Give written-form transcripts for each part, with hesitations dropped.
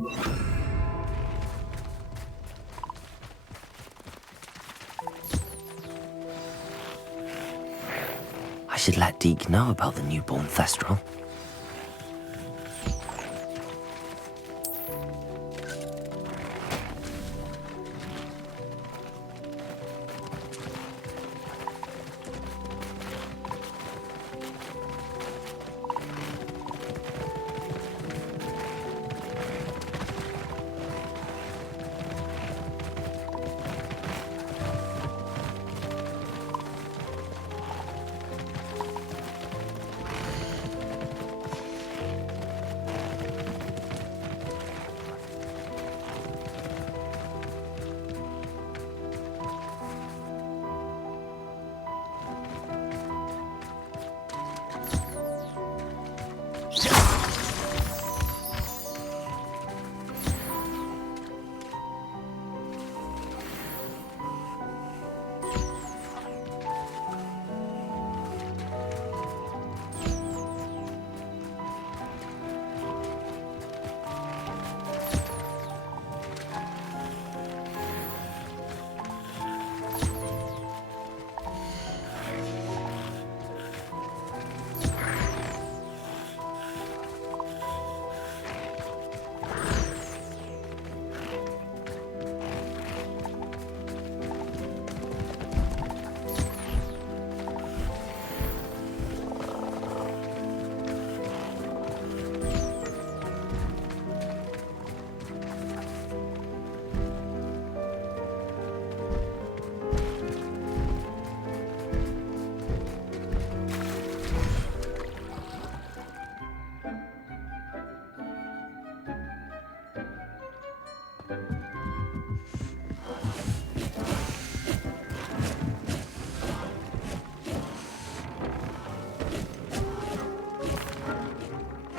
I should let Deke know about the newborn Thestral.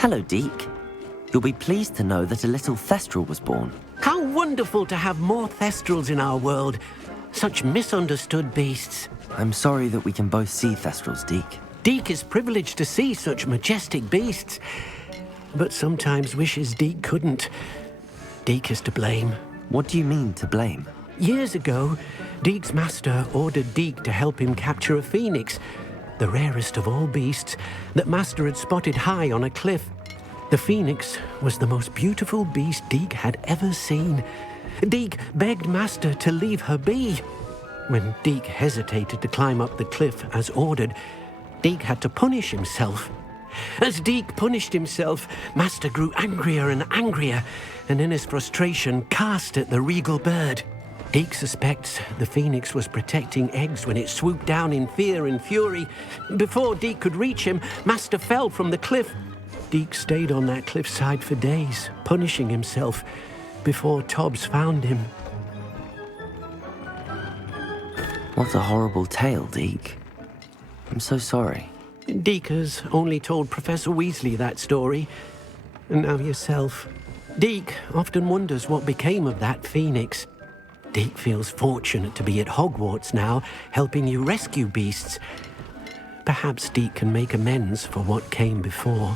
Hello, Deke. You'll be pleased to know that a little Thestral was born. How wonderful to have more Thestrals in our world. Such misunderstood beasts. I'm sorry that we can both see Thestrals, Deke. Deke is privileged to see such majestic beasts. But sometimes wishes Deke couldn't. Deke is to blame. What do you mean, to blame? Years ago, Deke's master ordered Deke to help him capture a phoenix, the rarest of all beasts, that Master had spotted high on a cliff. The phoenix was the most beautiful beast Deke had ever seen. Deke begged Master to leave her be. When Deke hesitated to climb up the cliff as ordered, Deke had to punish himself. As Deke punished himself, Master grew angrier and angrier, and in his frustration cast at the regal bird. Deke suspects the phoenix was protecting eggs when it swooped down in fear and fury. Before Deke could reach him, Master fell from the cliff. Deke stayed on that cliffside for days, punishing himself, before Tobbs found him. What a horrible tale, Deke. I'm so sorry. Deke has only told Professor Weasley that story, and now yourself. Deke often wonders what became of that phoenix. Deke feels fortunate to be at Hogwarts now, helping you rescue beasts. Perhaps Deke can make amends for what came before.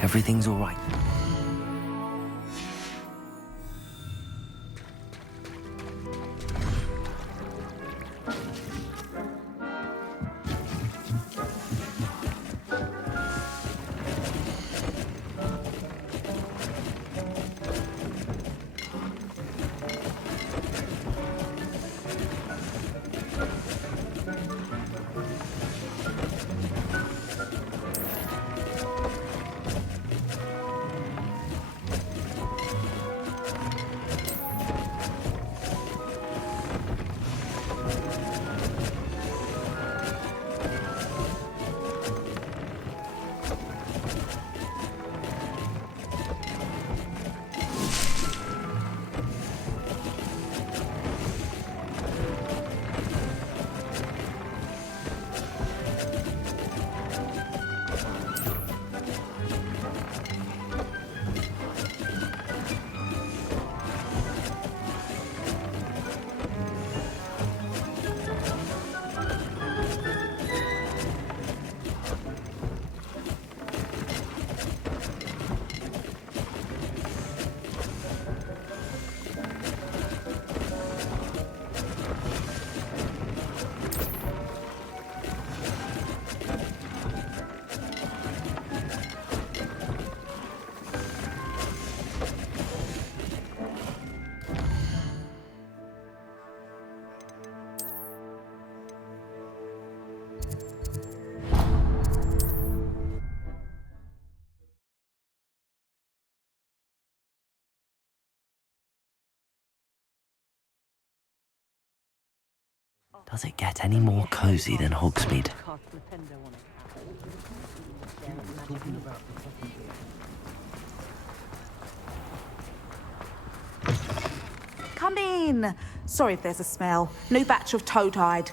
Everything's all right. Does it get any more cozy than Hogsmeade? Come in. Sorry if there's a smell. New batch of toad-hide.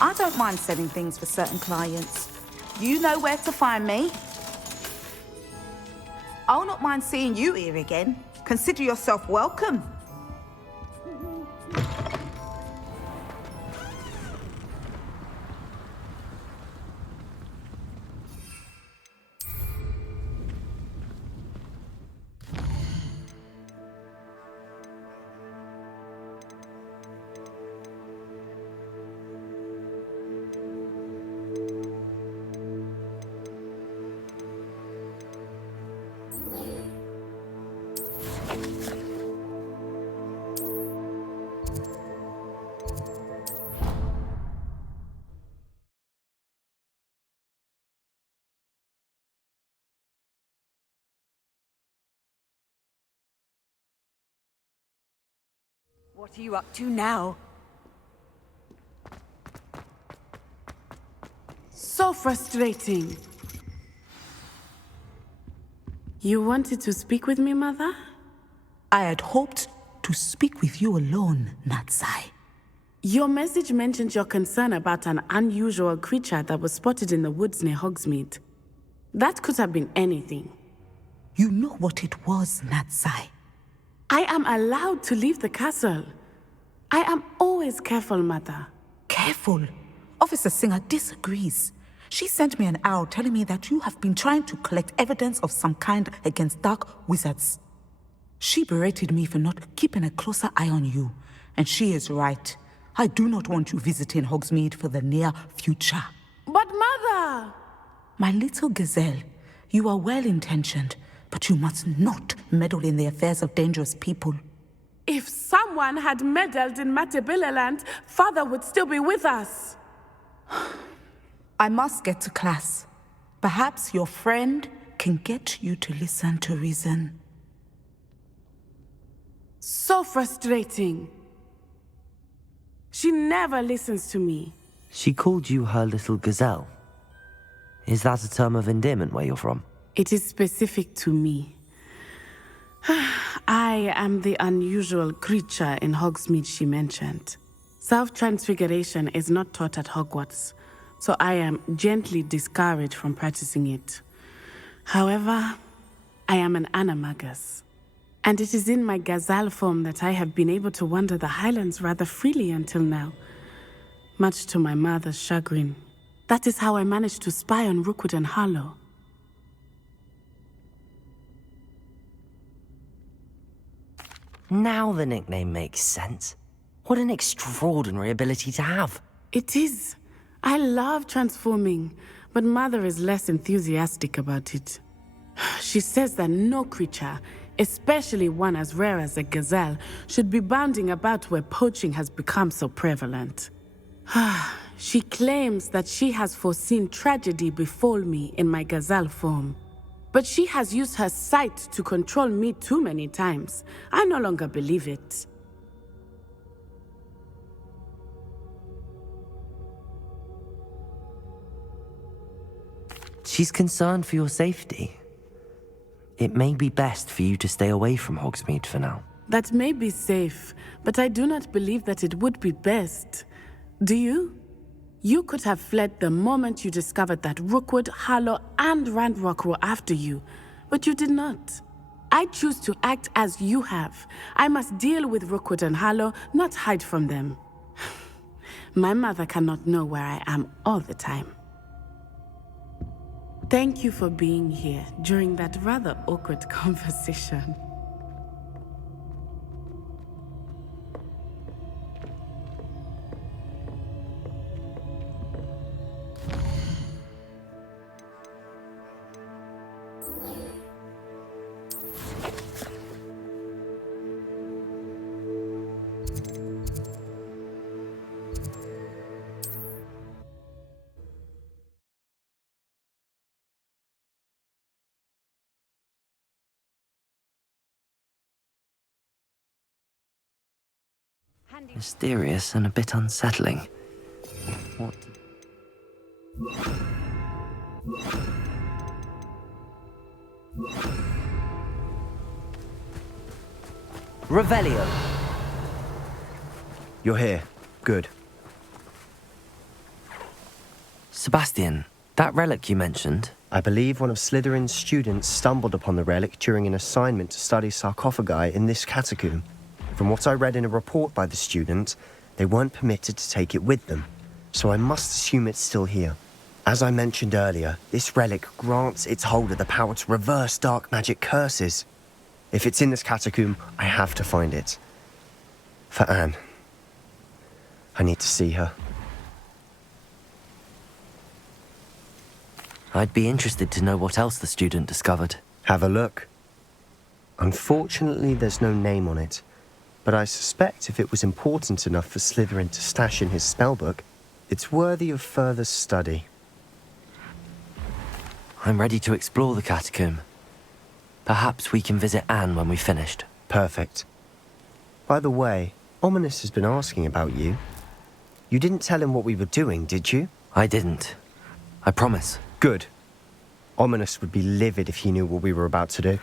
I don't mind selling things for certain clients. You know where to find me. I'll not mind seeing you here again. Consider yourself welcome. What are you up to now? So frustrating. You wanted to speak with me, Mother? I had hoped to speak with you alone, Natsai. Your message mentioned your concern about an unusual creature that was spotted in the woods near Hogsmeade. That could have been anything. You know what it was, Natsai. I am allowed to leave the castle. I am always careful, Mother. Careful. Officer Singer disagrees. She sent me an owl telling me that you have been trying to collect evidence of some kind against dark wizards. She berated me for not keeping a closer eye on you, and she is right. I do not want you visiting Hogsmeade for the near future. But Mother! My little gazelle, you are well-intentioned, but you must not meddle in the affairs of dangerous people. If someone had meddled in Matabeleland, Father would still be with us. I must get to class. Perhaps your friend can get you to listen to reason. So frustrating. She never listens to me. She called you her little gazelle. Is that a term of endearment where you're from? It is specific to me. I am the unusual creature in Hogsmeade she mentioned. Self-transfiguration is not taught at Hogwarts, so I am gently discouraged from practicing it. However, I am an animagus, and it is in my gazelle form that I have been able to wander the highlands rather freely until now, much to my mother's chagrin. That is how I managed to spy on Rookwood and Harlow. Now the nickname makes sense. What an extraordinary ability to have. It is. I love transforming, but Mother is less enthusiastic about it. She says that no creature, especially one as rare as a gazelle, should be bounding about where poaching has become so prevalent. She claims that she has foreseen tragedy befall me in my gazelle form. But she has used her sight to control me too many times. I no longer believe it. She's concerned for your safety. It may be best for you to stay away from Hogsmeade for now. That may be safe, but I do not believe that it would be best. Do you? You could have fled the moment you discovered that Rookwood, Harlow, and Randrock were after you, but you did not. I choose to act as you have. I must deal with Rookwood and Harlow, not hide from them. My mother cannot know where I am all the time. Thank you for being here during that rather awkward conversation. standing. Mysterious and a bit unsettling. What? Revelio. You're here. Good. Sebastian, that relic you mentioned, I believe one of Slytherin's students stumbled upon the relic during an assignment to study sarcophagi in this catacomb. From what I read in a report by the student, they weren't permitted to take it with them, so I must assume it's still here. As I mentioned earlier, this relic grants its holder the power to reverse dark magic curses. If it's in this catacomb, I have to find it. For Anne. I need to see her. I'd be interested to know what else the student discovered. Have a look. Unfortunately, there's no name on it, but I suspect if it was important enough for Slytherin to stash in his spellbook, it's worthy of further study. I'm ready to explore the catacomb. Perhaps we can visit Anne when we've finished. Perfect. By the way, Ominous has been asking about you. You didn't tell him what we were doing, did you? I didn't. I promise. Good. Ominous would be livid if he knew what we were about to do.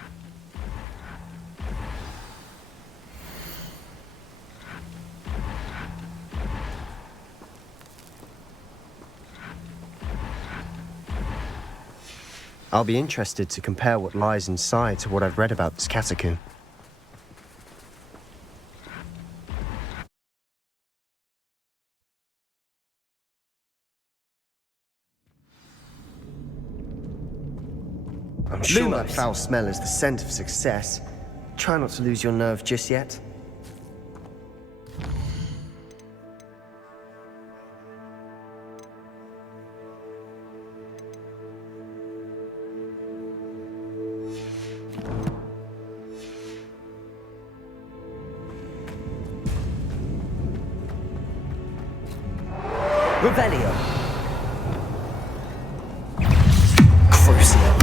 I'll be interested to compare what lies inside to what I've read about this catacomb. I'm sure that foul smell is the scent of success. Try not to lose your nerve just yet. Revelio. Crucio.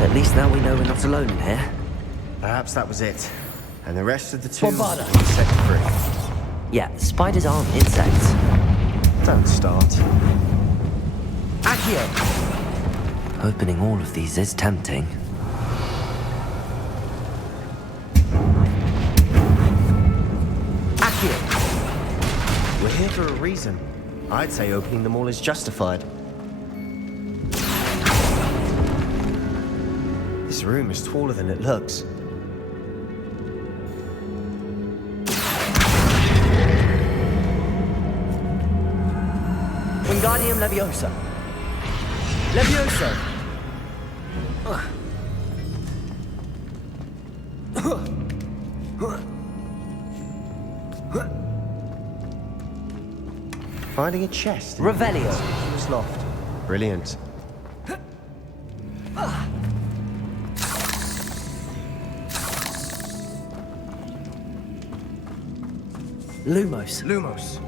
At least now we know we're not alone in here. Perhaps that was it. And the rest of the two Bombarda. will be set free. Yeah, spiders aren't insects. Don't start. Accio. Opening all of these is tempting. Accio. We're here for a reason. I'd say opening them all is justified. This room is taller than it looks. Wingardium Leviosa. Leviosa. Finding a chest. Revelio. Conspicuous loft. Brilliant. Lumos. Lumos.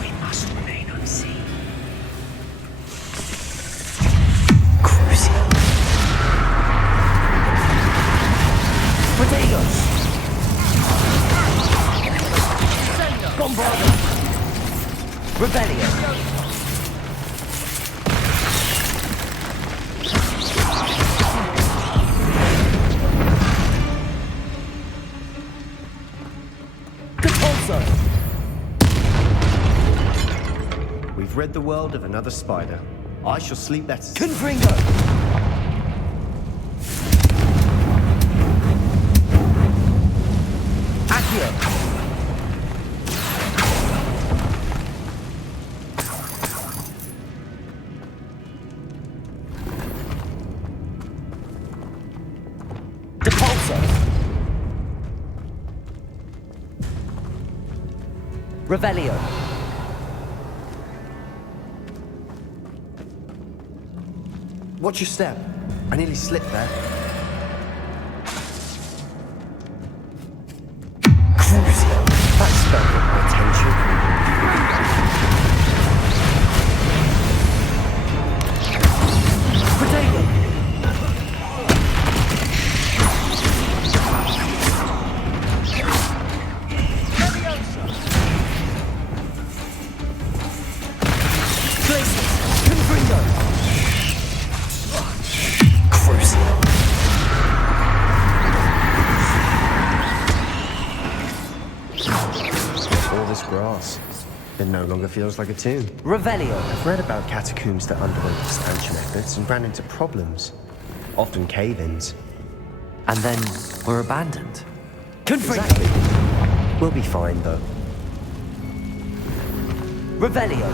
We must remain unseen. Crucio. Potatoes. Bombarda. Revelio. We've rid the world of another spider. I shall sleep better. Confringo. Accio. Depulso. Revelio. Watch your step. I nearly slipped there. Crucio. That spell got my attention. grass. It no longer feels like a tomb. Revelio. I've read about catacombs that underwent expansion efforts and ran into problems. Often cave-ins. And then were abandoned. Exactly. We'll be fine, though. Revelio.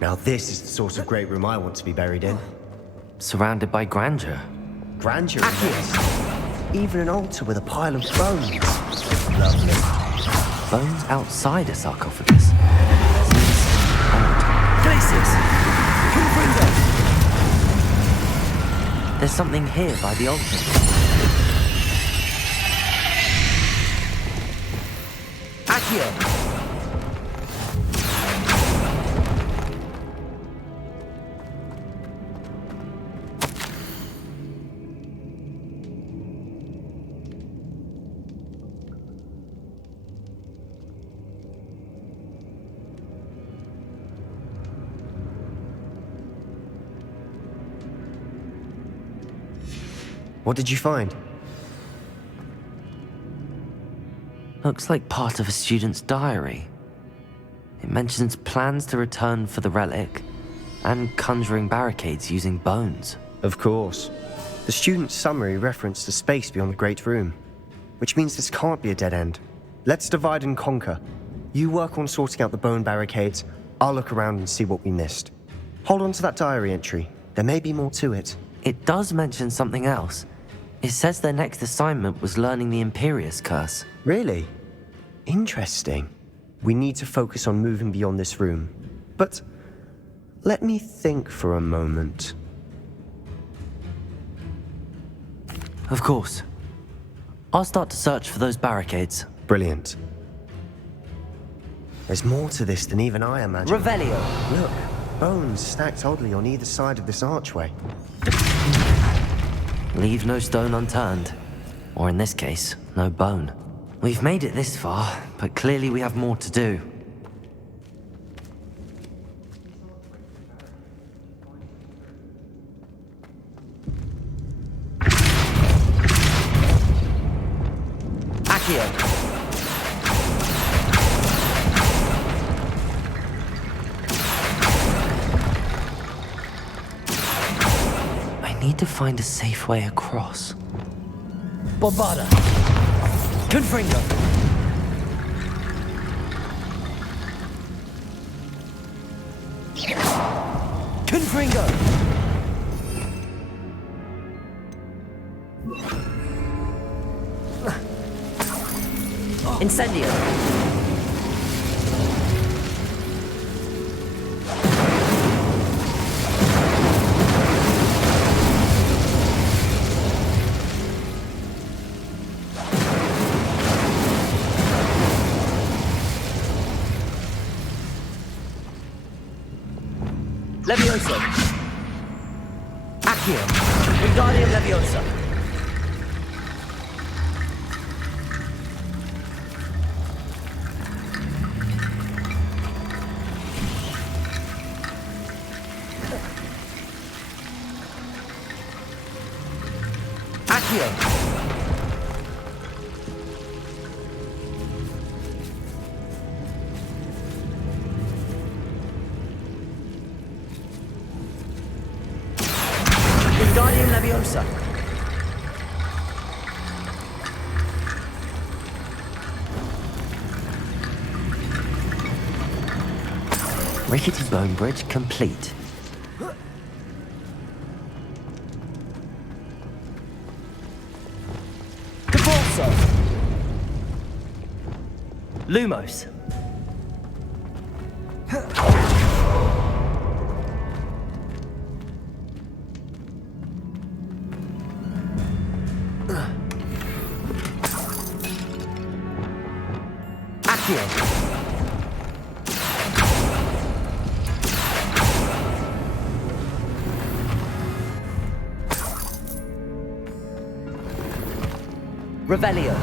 Now this is the sort of great room I want to be buried in. Surrounded by grandeur. Grandeur in this. Even an altar with a pile of bones. Lovely. Bones outside a sarcophagus. Seems odd. Glacius! Confringo! There's something here by the altar. Accio! What did you find? Looks like part of a student's diary. It mentions plans to return for the relic and conjuring barricades using bones. Of course. The student's summary referenced a space beyond the Great Room, which means this can't be a dead end. Let's divide and conquer. You work on sorting out the bone barricades, I'll look around and see what we missed. Hold on to that diary entry. There may be more to it. It does mention something else. It says their next assignment was learning the Imperius Curse. Really? Interesting. We need to focus on moving beyond this room. But let me think for a moment. Of course. I'll start to search for those barricades. Brilliant. There's more to this than even I imagined. Revelio. Look, bones stacked oddly on either side of this archway. Leave no stone unturned. Or in this case, no bone. We've made it this far, but clearly we have more to do. Accio. I need to find a safe way across. Bombada! Confringo! Confringo! Incendio! Leviosa! Accio! Wingardium Leviosa! Accio! Wingardium Leviosa! Rickety bone bridge complete. Caporso! Lumos! Accio! Revelio.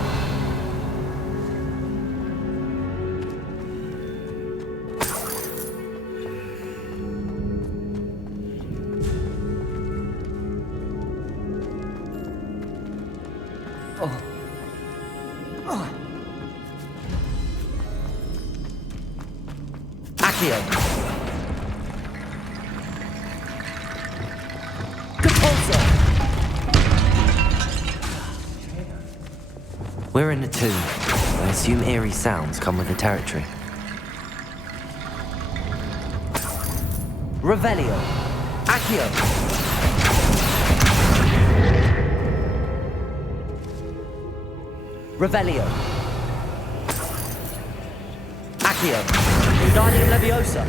Accio. Compulso. We're in a tomb. I assume eerie sounds come with the territory. Revelio. Accio. Revelio. Accio. Wingardium Leviosa.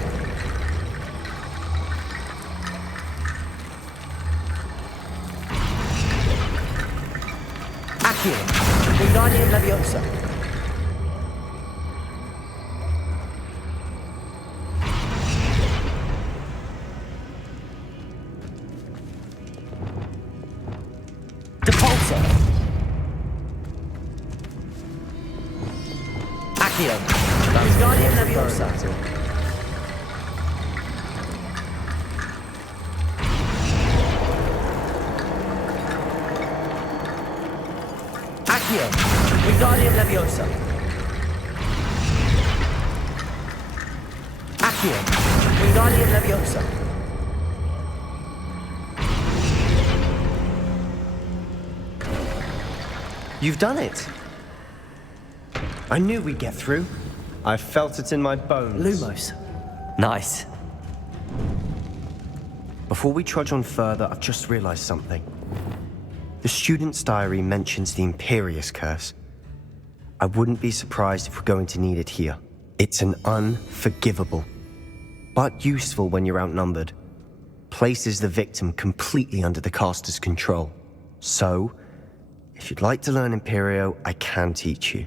Accio. Wingardium Leviosa. Depulso. Accio. Wingardium Leviosa. Accio. Wingardium Leviosa. Accio. Wingardium Leviosa. You've done it. I knew we'd get through. I felt it in my bones. Lumos. Nice. Before we trudge on further, I've just realized something. The student's diary mentions the Imperius curse. I wouldn't be surprised if we're going to need it here. It's an unforgivable, but useful when you're outnumbered. Places the victim completely under the caster's control. So, if you'd like to learn Imperio, I can teach you.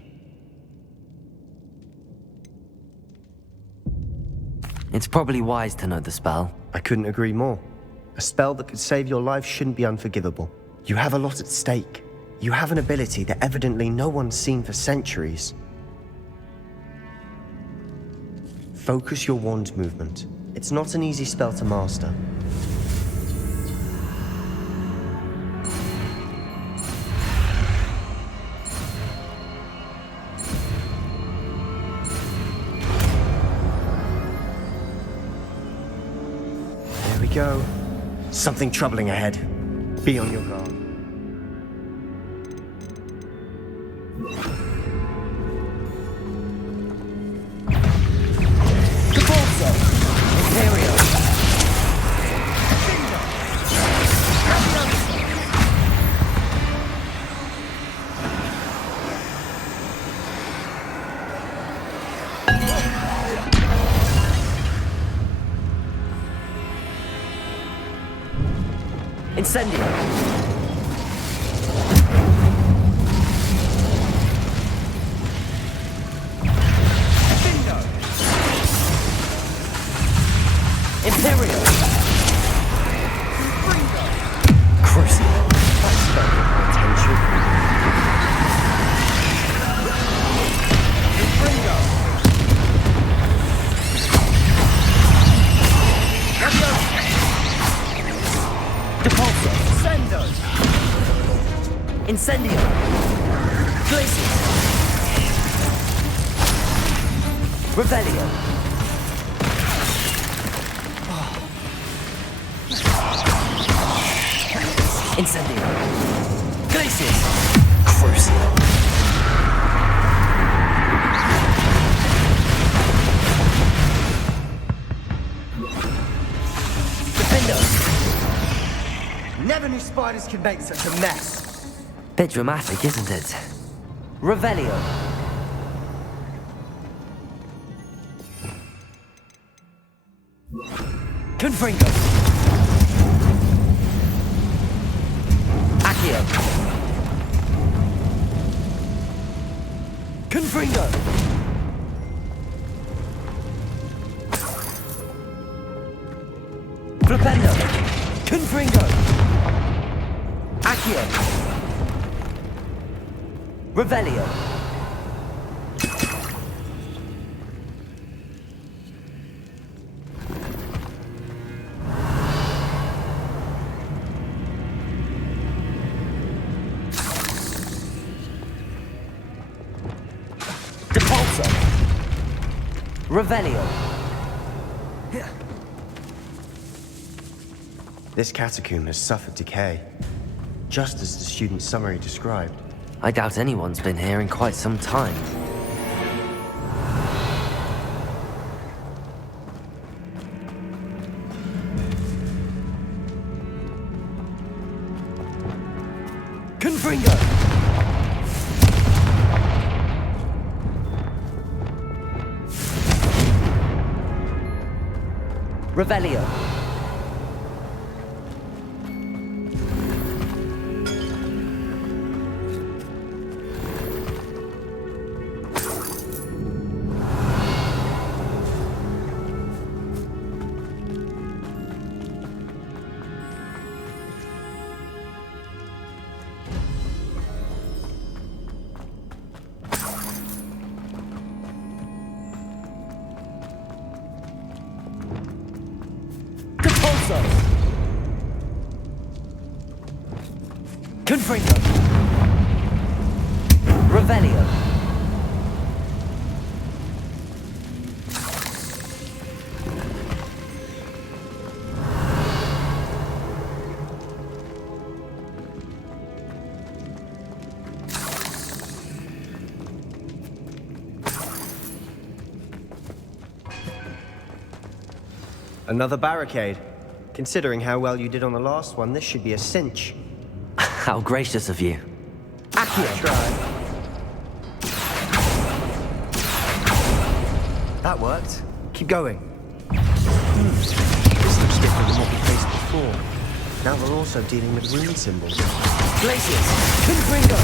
It's probably wise to know the spell. I couldn't agree more. A spell that could save your life shouldn't be unforgivable. You have a lot at stake. You have an ability that evidently no one's seen for centuries. Focus your wand movement. It's not an easy spell to master. There we go. Something troubling ahead. Be on your guard. Compulso. Imperio. Incendio. Imperio. Crucial. That's starting my attention. Depulso. Sendo. Incendio. Glacius. Revelio. Incendio. Glacius. Crucial. Defendo. Never knew spiders could make such a mess. Bit dramatic, isn't it? Revelio. Confringo. Accio. Confringo. Flipendo. Confringo. Accio. Revelio. Depulso. Revelio. This catacomb has suffered decay, just as the student's summary described. I doubt anyone's been here in quite some time. Confringo. Revelio. Depulso. Confringo. Revelio. Another barricade. Considering how well you did on the last one, this should be a cinch. How gracious of you. That worked. Keep going. This looks different than what we faced before. Now we're also dealing with rune symbols. Glacius. Confringo.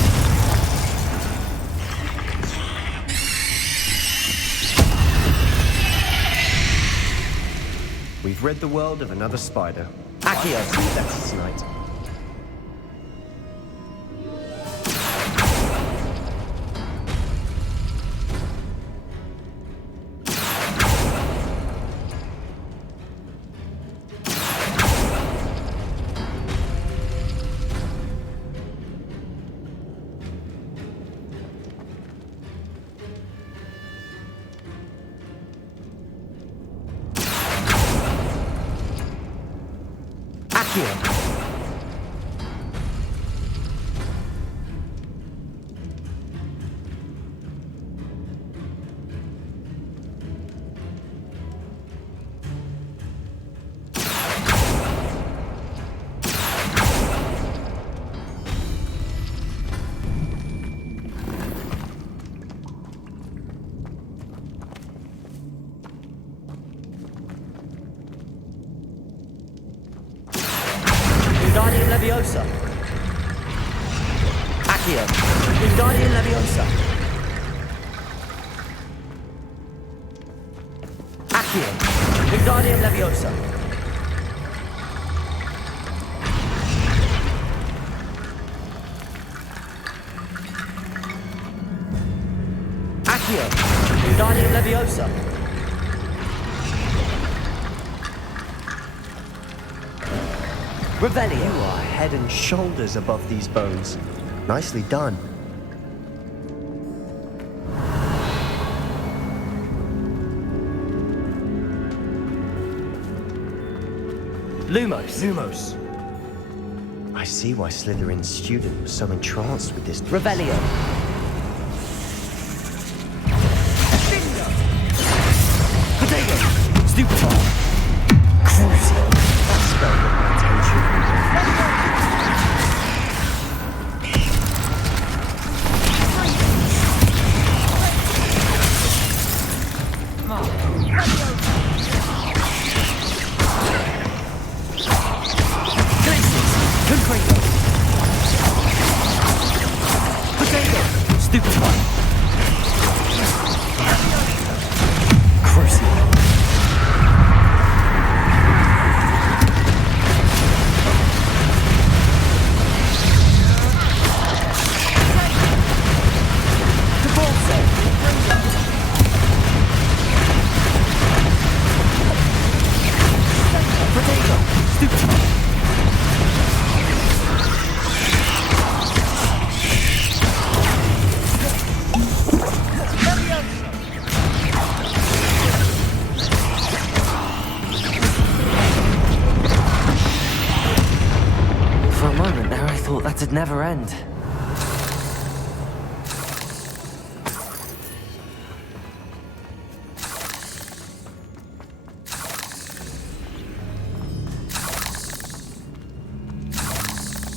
We've read the world of another spider. Accio. That's tonight. Wingardium Leviosa. Accio. Wingardium Leviosa. Accio. Wingardium Leviosa. Accio. Wingardium Leviosa. Revelio. You are head and shoulders above these bones. Nicely done. Lumos. Lumos. I see why Slytherin's student was so entranced with this. Revelio. Potato. Stupefy. Crucial. That spell got my attention. Glacius. Confringo. Potato. Stupefy. Crucial. never end.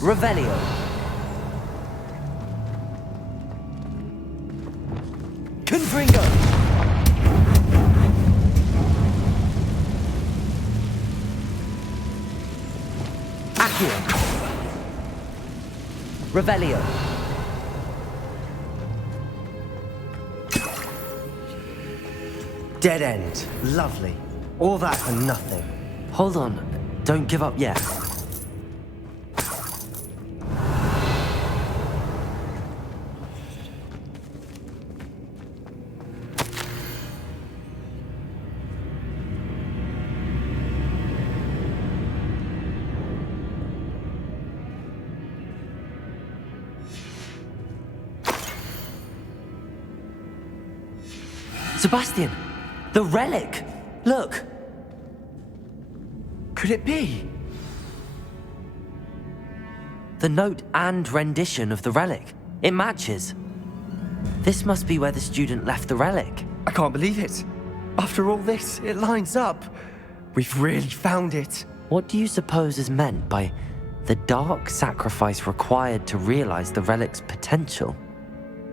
Revelio. Confringo. Accio. Revelio. Dead end. Lovely. All that for nothing. Hold on. Don't give up yet. Sebastian! The relic! Look! Could it be? The note and rendition of the relic. It matches. This must be where the student left the relic. I can't believe it. After all this, it lines up. We've really found it. What do you suppose is meant by the dark sacrifice required to realize the relic's potential?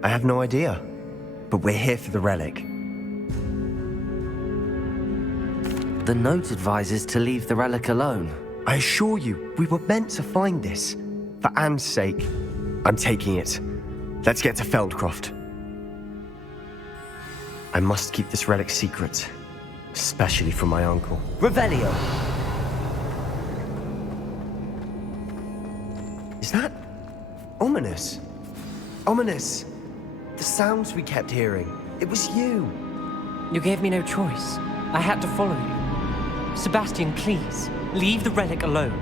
I have no idea. But we're here for the relic. The note advises to leave the relic alone. I assure you, we were meant to find this. For Anne's sake. I'm taking it. Let's get to Feldcroft. I must keep this relic secret. Especially from my uncle. Revelio! Is that ominous? Ominous! The sounds we kept hearing. It was you. You gave me no choice. I had to follow you. Sebastian, please, leave the relic alone.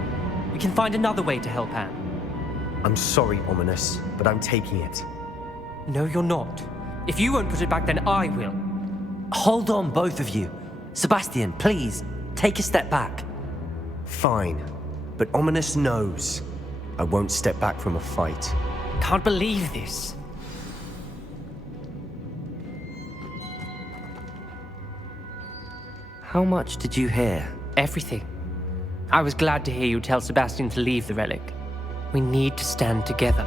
We can find another way to help Anne. I'm sorry, Ominous, but I'm taking it. No, you're not. If you won't put it back, then I will. Hold on, both of you. Sebastian, please, take a step back. Fine, but Ominous knows. I won't step back from a fight. Can't believe this. How much did you hear? Everything. I was glad to hear you tell Sebastian to leave the relic. We need to stand together.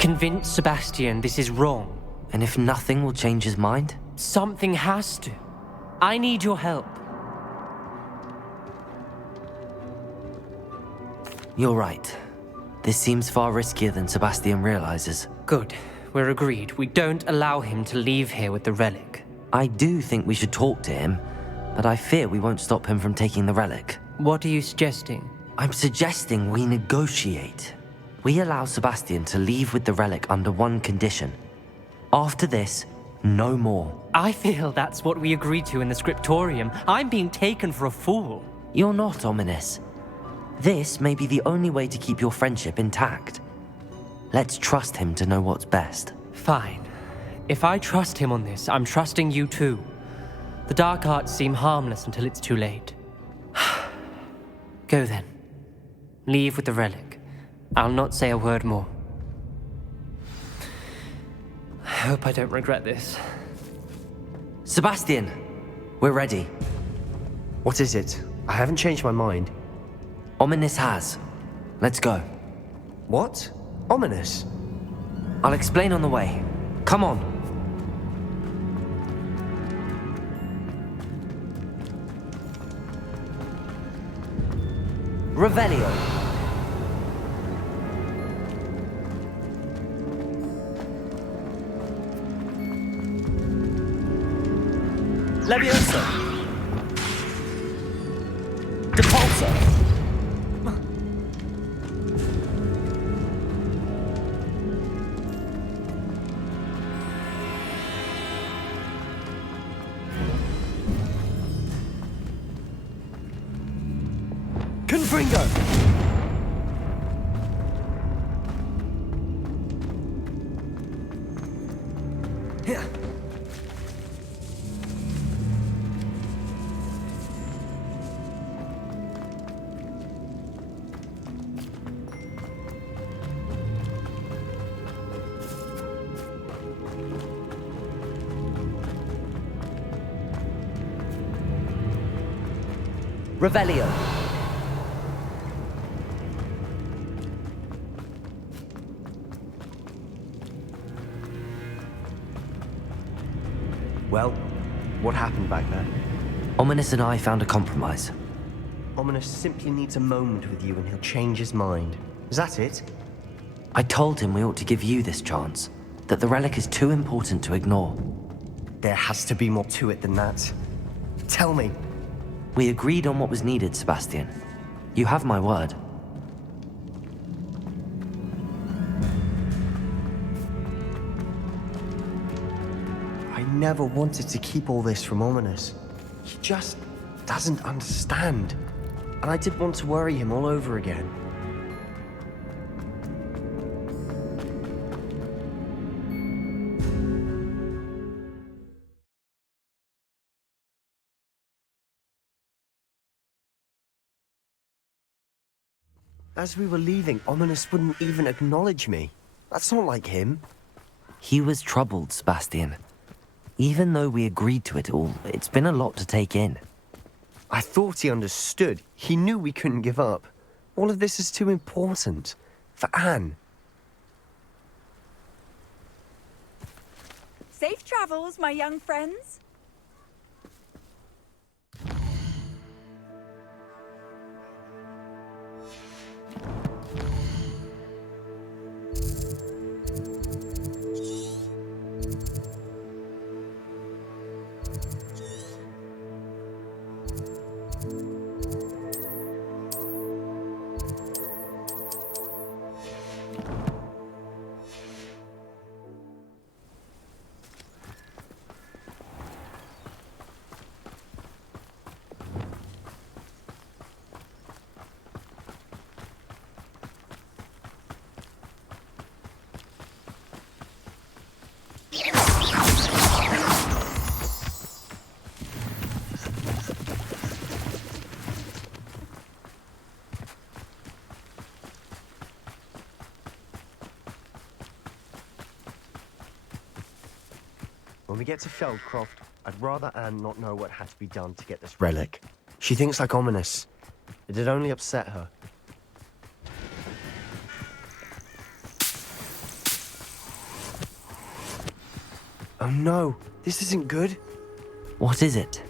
Convince Sebastian this is wrong. And if nothing will change his mind? Something has to. I need your help. You're right. This seems far riskier than Sebastian realizes. Good. We're agreed. We don't allow him to leave here with the relic. I do think we should talk to him, but I fear we won't stop him from taking the relic. What are you suggesting? I'm suggesting we negotiate. We allow Sebastian to leave with the relic under one condition. After this, no more. I feel that's what we agreed to in the scriptorium. I'm being taken for a fool. You're not, Ominous. This may be the only way to keep your friendship intact. Let's trust him to know what's best. Fine. If I trust him on this, I'm trusting you too. The dark arts seem harmless until it's too late. Go then. Leave with the relic. I'll not say a word more. I hope I don't regret this. Sebastian, we're ready. What is it? I haven't changed my mind. Ominous has. Let's go. What? Ominous? I'll explain on the way. Come on. Revelio. Leviosa. Depulso. Confringo. Revelio. Well, what happened back there? Ominous and I found a compromise. Ominous simply needs a moment with you and he'll change his mind. Is that it? I told him we ought to give you this chance, that the relic is too important to ignore. There has to be more to it than that. Tell me. We agreed on what was needed, Sebastian. You have my word. I never wanted to keep all this from Ominous. He just doesn't understand. And I didn't want to worry him all over again. As we were leaving, Ominous wouldn't even acknowledge me. That's not like him. He was troubled, Sebastian. Even though we agreed to it all, it's been a lot to take in. I thought he understood. He knew we couldn't give up. All of this is too important. For Anne. Safe travels, my young friends. When we get to Feldcroft, I'd rather Anne not know what had to be done to get this relic. She thinks like Ominous. It'd only upset her. Oh no, this isn't good. What is it?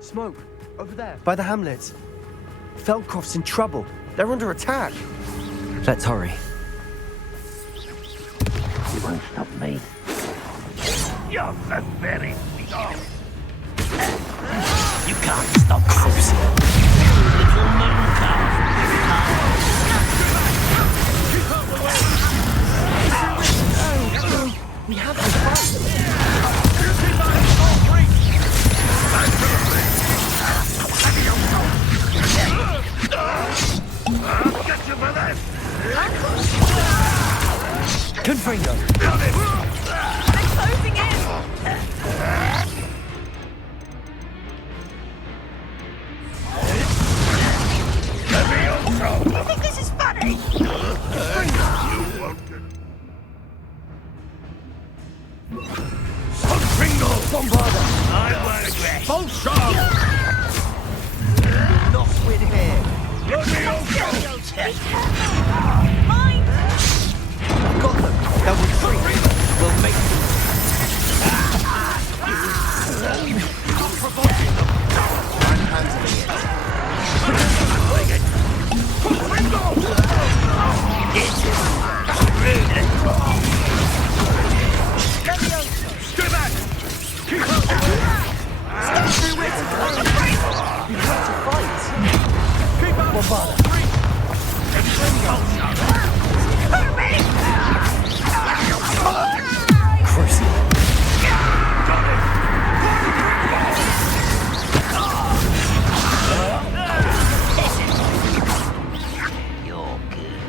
Smoke, over there, by the hamlet. Feldcroft's in trouble. They're under attack. Let's hurry. You won't stop me. You're the very beast. You can't stop Cruising. Little moon calf. We have to fight. I'll get you for this. Confringo. They're closing in. You think this is funny? You won't get... Confringo! Bombarda. I won't. Full shot! Not with here. Mine. Got them. They'll retreat. We'll make them. I'm handling it. Stay back! Keep up! You have to fight. Keep up! Bombarda. Cruising.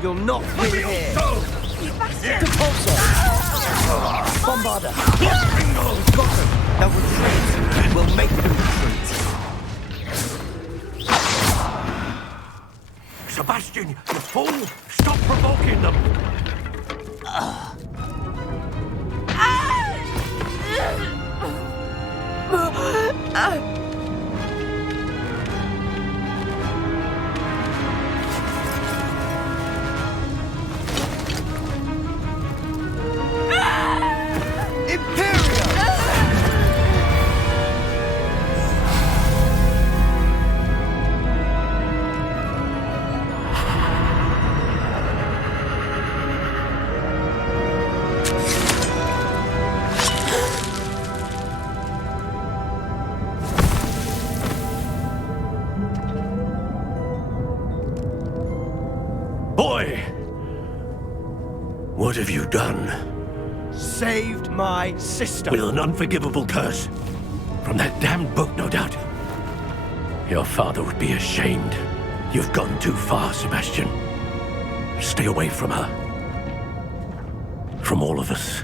You're not with here. Bombarda. Got them. They'll retreat. We'll make them retreat. Sebastian, you fool! Stop provoking them! Boy! What have you done? Saved my sister. With an unforgivable curse. From that damned book, no doubt. Your father would be ashamed. You've gone too far, Sebastian. Stay away from her. From all of us.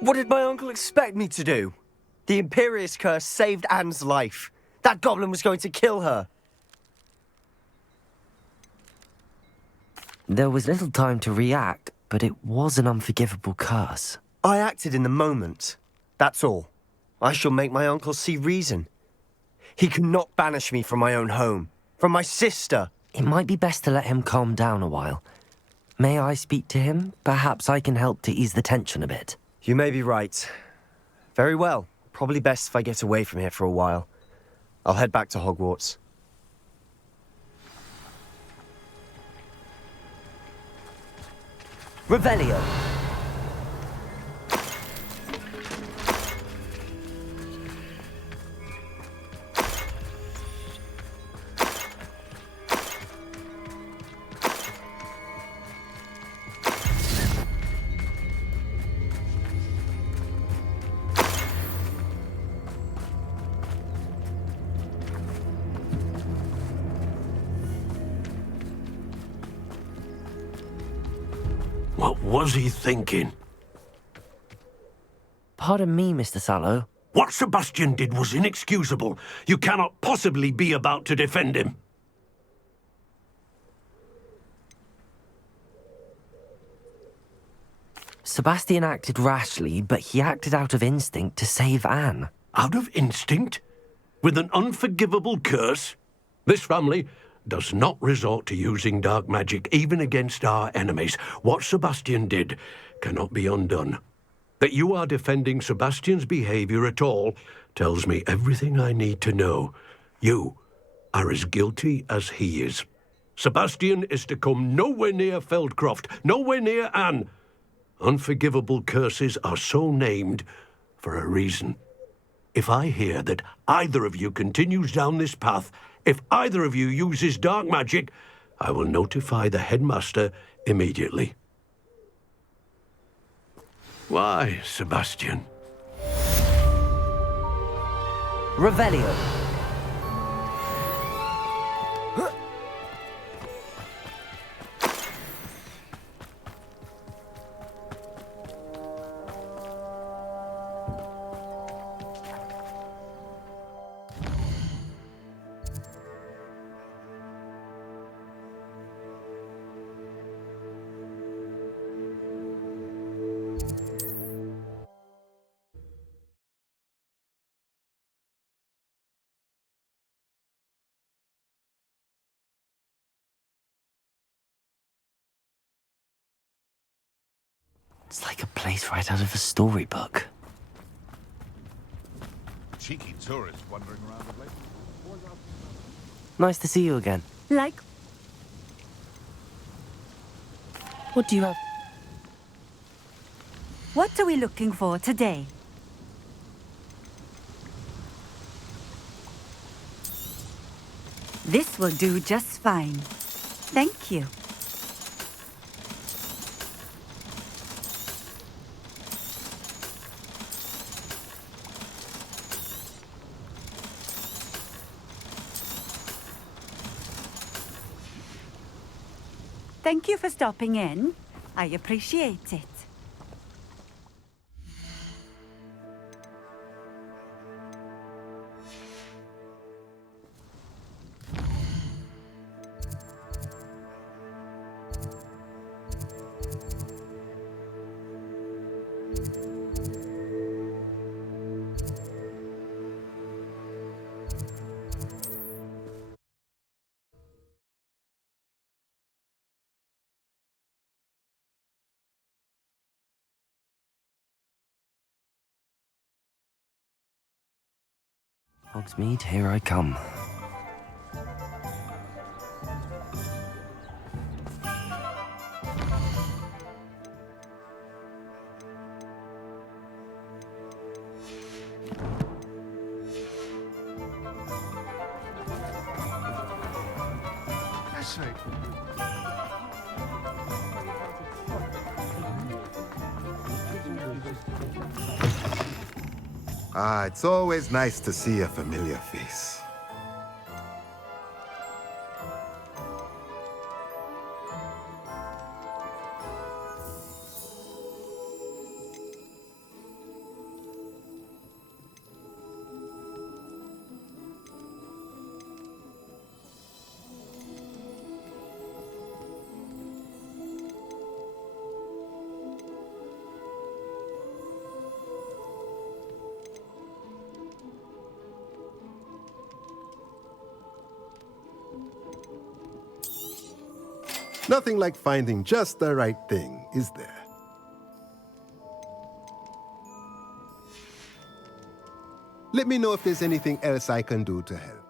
What did my uncle expect me to do? The Imperious curse saved Anne's life. That goblin was going to kill her. There was little time to react, but it was an unforgivable curse. I acted in the moment. That's all. I shall make my uncle see reason. He cannot banish me from my own home, from my sister. It might be best to let him calm down a while. May I speak to him? Perhaps I can help to ease the tension a bit. You may be right. Very well. Probably best if I get away from here for a while. I'll head back to Hogwarts. Revelio. What was he thinking? Pardon me, Mr. Sallow. What Sebastian did was inexcusable. You cannot possibly be about to defend him. Sebastian acted rashly, but he acted out of instinct to save Anne. Out of instinct? With an unforgivable curse? This family does not resort to using dark magic, even against our enemies. What Sebastian did cannot be undone. That you are defending Sebastian's behavior at all tells me everything I need to know. You are as guilty as he is. Sebastian is to come nowhere near Feldcroft, nowhere near Anne. Unforgivable curses are so named for a reason. If I hear that either of you continues down this path, if either of you uses dark magic, I will notify the headmaster immediately. Why, Sebastian? Revelio. It's like a place right out of a storybook. Cheeky tourists wandering around the place. Nice to see you again. Like, What do you have? what are we looking for today? This will do just fine. Thank you. Thank you for stopping in. I appreciate it. Hogsmeade, here I come. It's always nice to see a familiar face. Nothing like finding just the right thing, is there? Let me know if there's anything else I can do to help.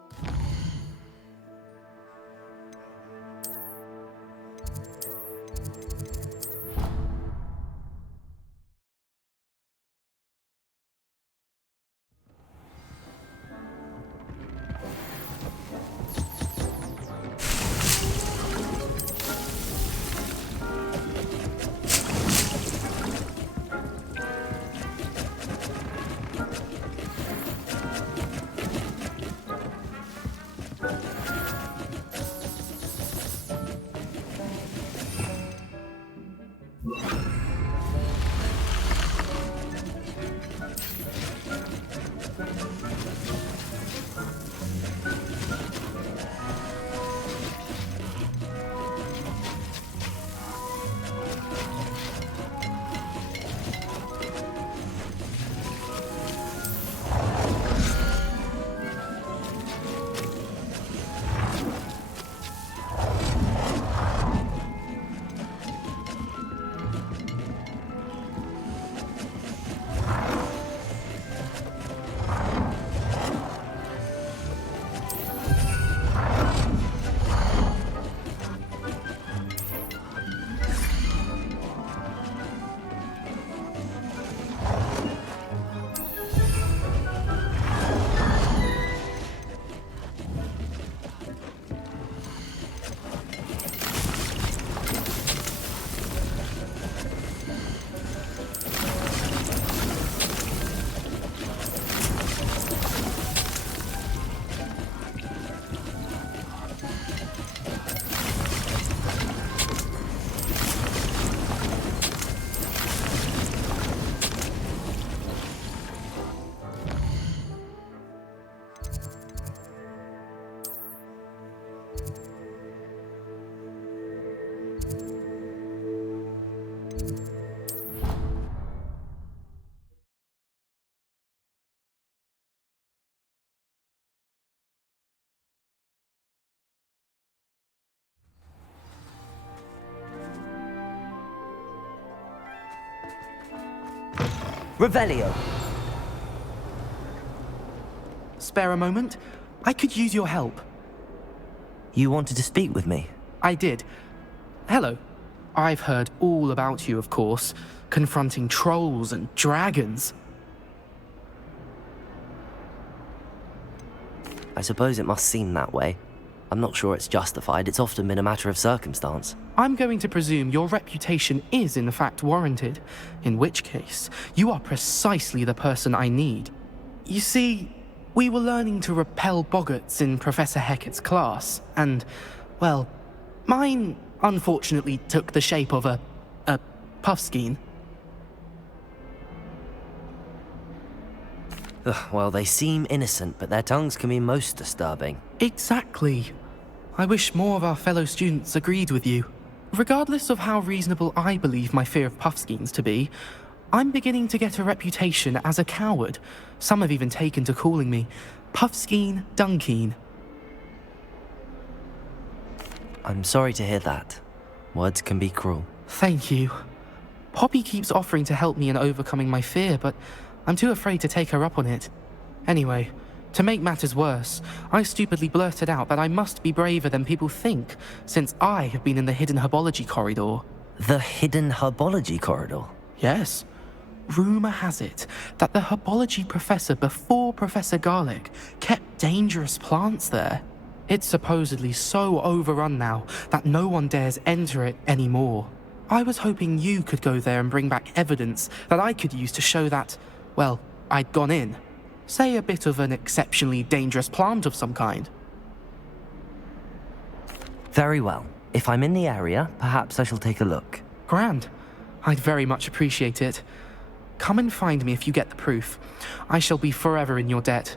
Revelio. Spare a moment? I could use your help. You wanted to speak with me? I did. Hello. I've heard all about you, of course, confronting trolls and dragons. I suppose it must seem that way. I'm not sure it's justified. It's often been a matter of circumstance. I'm going to presume your reputation is in fact warranted, in which case, you are precisely the person I need. You see, we were learning to repel boggarts in Professor Hecat's class, and, well, mine unfortunately took the shape of a puffskein. Well, they seem innocent, but their tongues can be most disturbing. Exactly. I wish more of our fellow students agreed with you. Regardless of how reasonable I believe my fear of puffskeins to be, I'm beginning to get a reputation as a coward. Some have even taken to calling me Puffskeen Dunkeen. I'm sorry to hear that. Words can be cruel. Thank you. Poppy keeps offering to help me in overcoming my fear, but I'm too afraid to take her up on it. Anyway, to make matters worse, I stupidly blurted out that I must be braver than people think, since I have been in the hidden herbology corridor. The hidden herbology corridor? Yes. Rumour has it that the herbology professor before Professor Garlic kept dangerous plants there. It's supposedly so overrun now that no one dares enter it anymore. I was hoping you could go there and bring back evidence that I could use to show that, well, I'd gone in. Say a bit of an exceptionally dangerous plant of some kind. Very well. If I'm in the area, perhaps I shall take a look. Grand. I'd very much appreciate it. Come and find me if you get the proof. I shall be forever in your debt.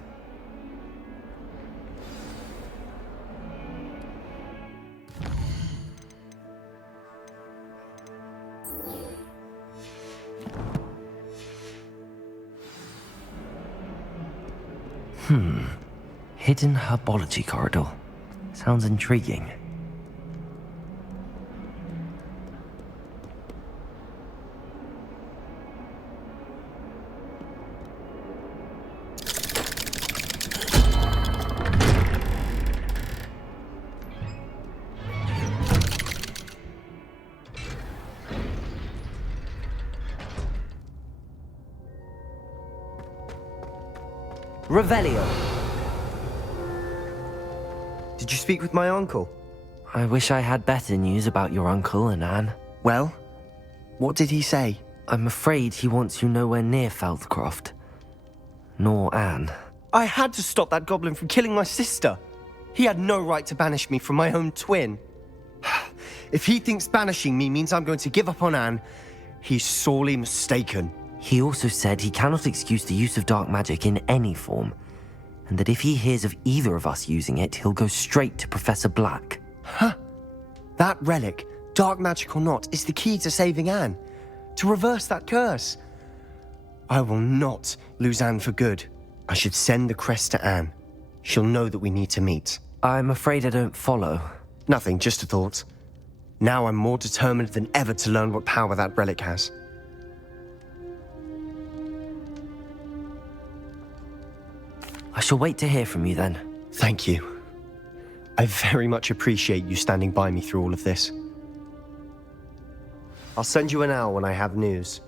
Hidden herbology corridor. Sounds intriguing. Revelio. Did you speak with my uncle? I wish I had better news about your uncle and Anne. Well, what did he say? I'm afraid he wants you nowhere near Feldcroft. Nor Anne. I had to stop that goblin from killing my sister. He had no right to banish me from my own twin. If he thinks banishing me means I'm going to give up on Anne, he's sorely mistaken. He also said he cannot excuse the use of dark magic in any form, and that if he hears of either of us using it, he'll go straight to Professor Black. Huh? That relic, dark magic or not, is the key to saving Anne. To reverse that curse. I will not lose Anne for good. I should send the crest to Anne. She'll know that we need to meet. I'm afraid I don't follow. Nothing, just a thought. Now I'm more determined than ever to learn what power that relic has. I shall wait to hear from you then. Thank you. I very much appreciate you standing by me through all of this. I'll send you an owl when I have news.